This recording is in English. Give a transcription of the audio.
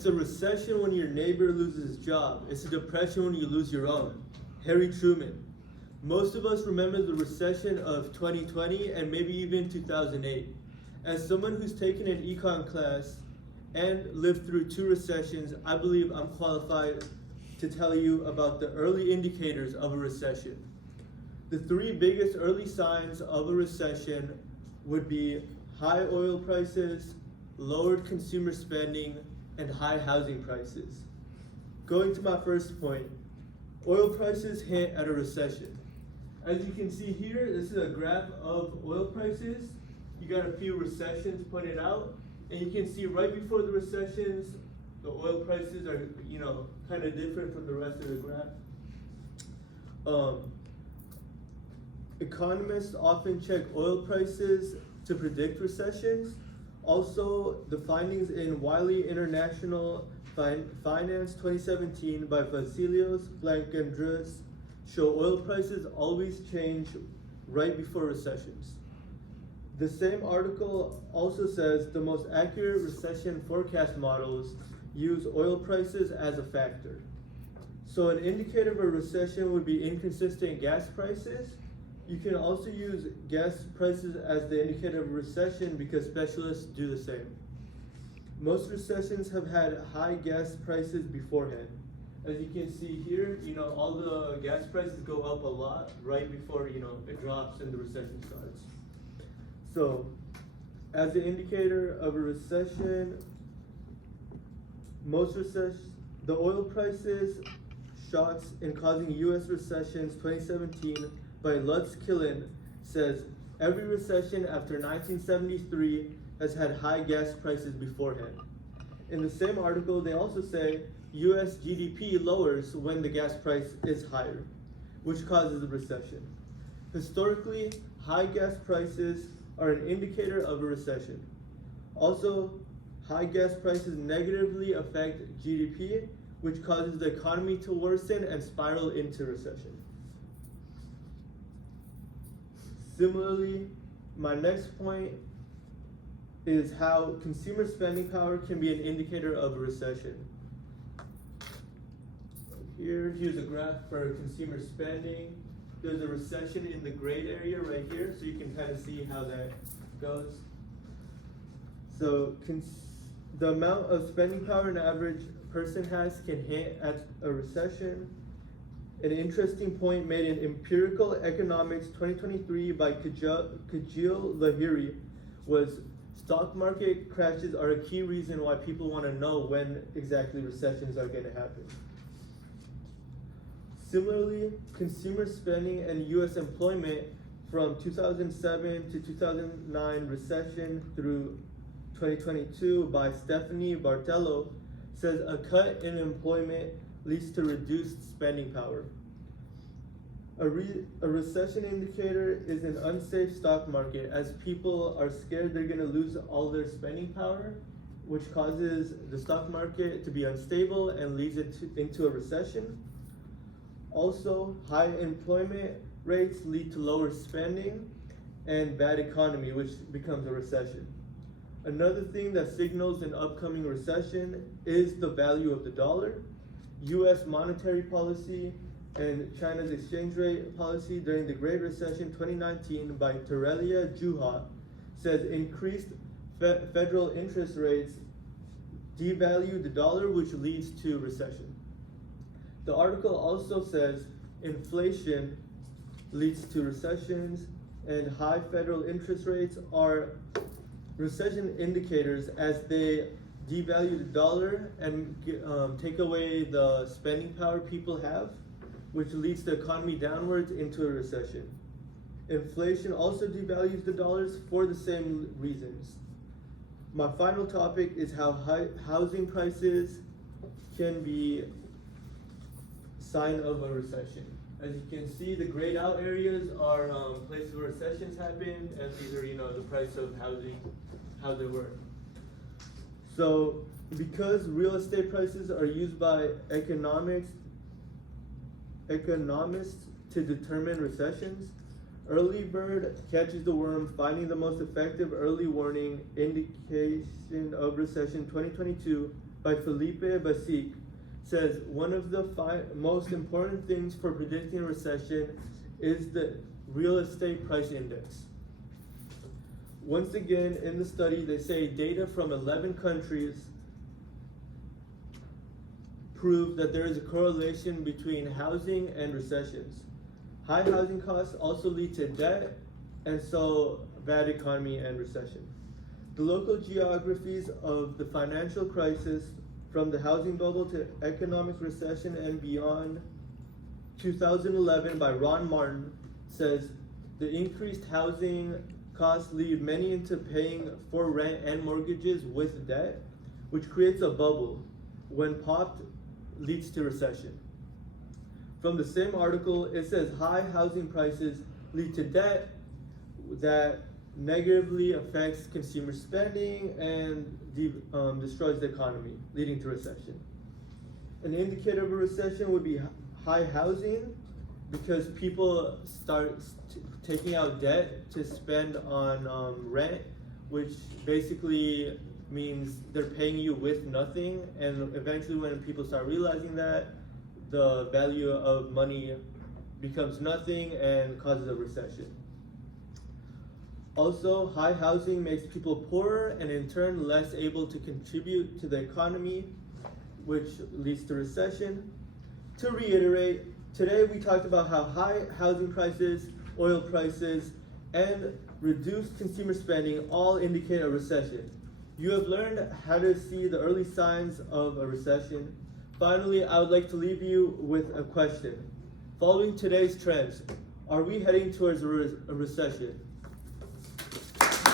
It's a recession when your neighbor loses his job. It's a depression when you lose your own. Harry Truman. Most of us remember the recession of 2020 and maybe even 2008. As someone who's taken an econ class and lived through two recessions, I believe I'm qualified to tell you about the early indicators of a recession. The three biggest early signs of a recession would be high oil prices, lowered consumer spending, and high housing prices. Going to my first point, oil prices hint at a recession. As you can see here, this is a graph of oil prices. You got a few recessions pointed out, and you can see right before the recessions, the oil prices are, kind of different from the rest of the graph. Economists often check oil prices to predict recessions. Also, the findings in Wiley International Finance 2017 by Vasilios Blankandris show oil prices always change right before recessions. The same article also says the most accurate recession forecast models use oil prices as a factor. So an indicator of a recession would be inconsistent gas prices. You can also use gas prices as the indicator of a recession because specialists do the same. Most recessions have had high gas prices beforehand. As you can see here, all the gas prices go up a lot right before, it drops and the recession starts. So, as an indicator of a recession, the oil prices shocks in causing U.S. recessions 2017 by Lutz Killen says every recession after 1973 has had high gas prices beforehand. In the same article, they also say U.S. GDP lowers when the gas price is higher, which causes a recession. Historically, high gas prices are an indicator of a recession. Also, high gas prices negatively affect GDP, which causes the economy to worsen and spiral into recession. Similarly, my next point is how consumer spending power can be an indicator of a recession. Here's a graph for consumer spending. There's a recession in the gray area right here, so you can kind of see how that goes. So the amount of spending power an average person has can hint at a recession. An interesting point made in Empirical Economics 2023 by Kajil Lahiri was stock market crashes are a key reason why people want to know when exactly recessions are going to happen. Similarly, consumer spending and U.S. employment from 2007 to 2009 recession through 2022 by Stephanie Bartello says a cut in employment leads to reduced spending power. A recession indicator is an unsafe stock market as people are scared they're going to lose all their spending power, which causes the stock market to be unstable and leads it into a recession. Also, high employment rates lead to lower spending and bad economy, which becomes a recession. Another thing that signals an upcoming recession is the value of the dollar. U.S. monetary policy and China's exchange rate policy during the Great Recession 2019 by Terelia Juha says increased federal interest rates devalue the dollar, which leads to recession. The article also says inflation leads to recessions and high federal interest rates are recession indicators as they devalue the dollar and take away the spending power people have, which leads the economy downwards into a recession. Inflation also devalues the dollars for the same reasons. My final topic is how housing prices can be a sign of a recession. As you can see, the grayed out areas are places where recessions happen, and these are, the price of housing, how they work. So, because real estate prices are used by economists to determine recessions, early bird catches the worm, finding the most effective early warning indication of recession 2022 by Felipe Basic says one of the most important things for predicting a recession is the real estate price index. Once again, in the study, they say data from 11 countries prove that there is a correlation between housing and recessions. High housing costs also lead to debt, and so bad economy and recession. The local geographies of the financial crisis, from the housing bubble to economic recession and beyond, 2011 by Ron Martin, says the increased housing costs lead many into paying for rent and mortgages with debt, which creates a bubble. When popped, leads to recession. From the same article, it says high housing prices lead to debt that negatively affects consumer spending and destroys the economy, leading to recession. An indicator of a recession would be high housing, because people start taking out debt to spend on rent, which basically means they're paying you with nothing, and eventually when people start realizing that, the value of money becomes nothing and causes a recession. Also, high housing makes people poorer and in turn less able to contribute to the economy, which leads to recession. To reiterate, today we talked about how high housing prices, oil prices, and reduced consumer spending all indicate a recession. You have learned how to see the early signs of a recession. Finally, I would like to leave you with a question. Following today's trends, are we heading towards a recession?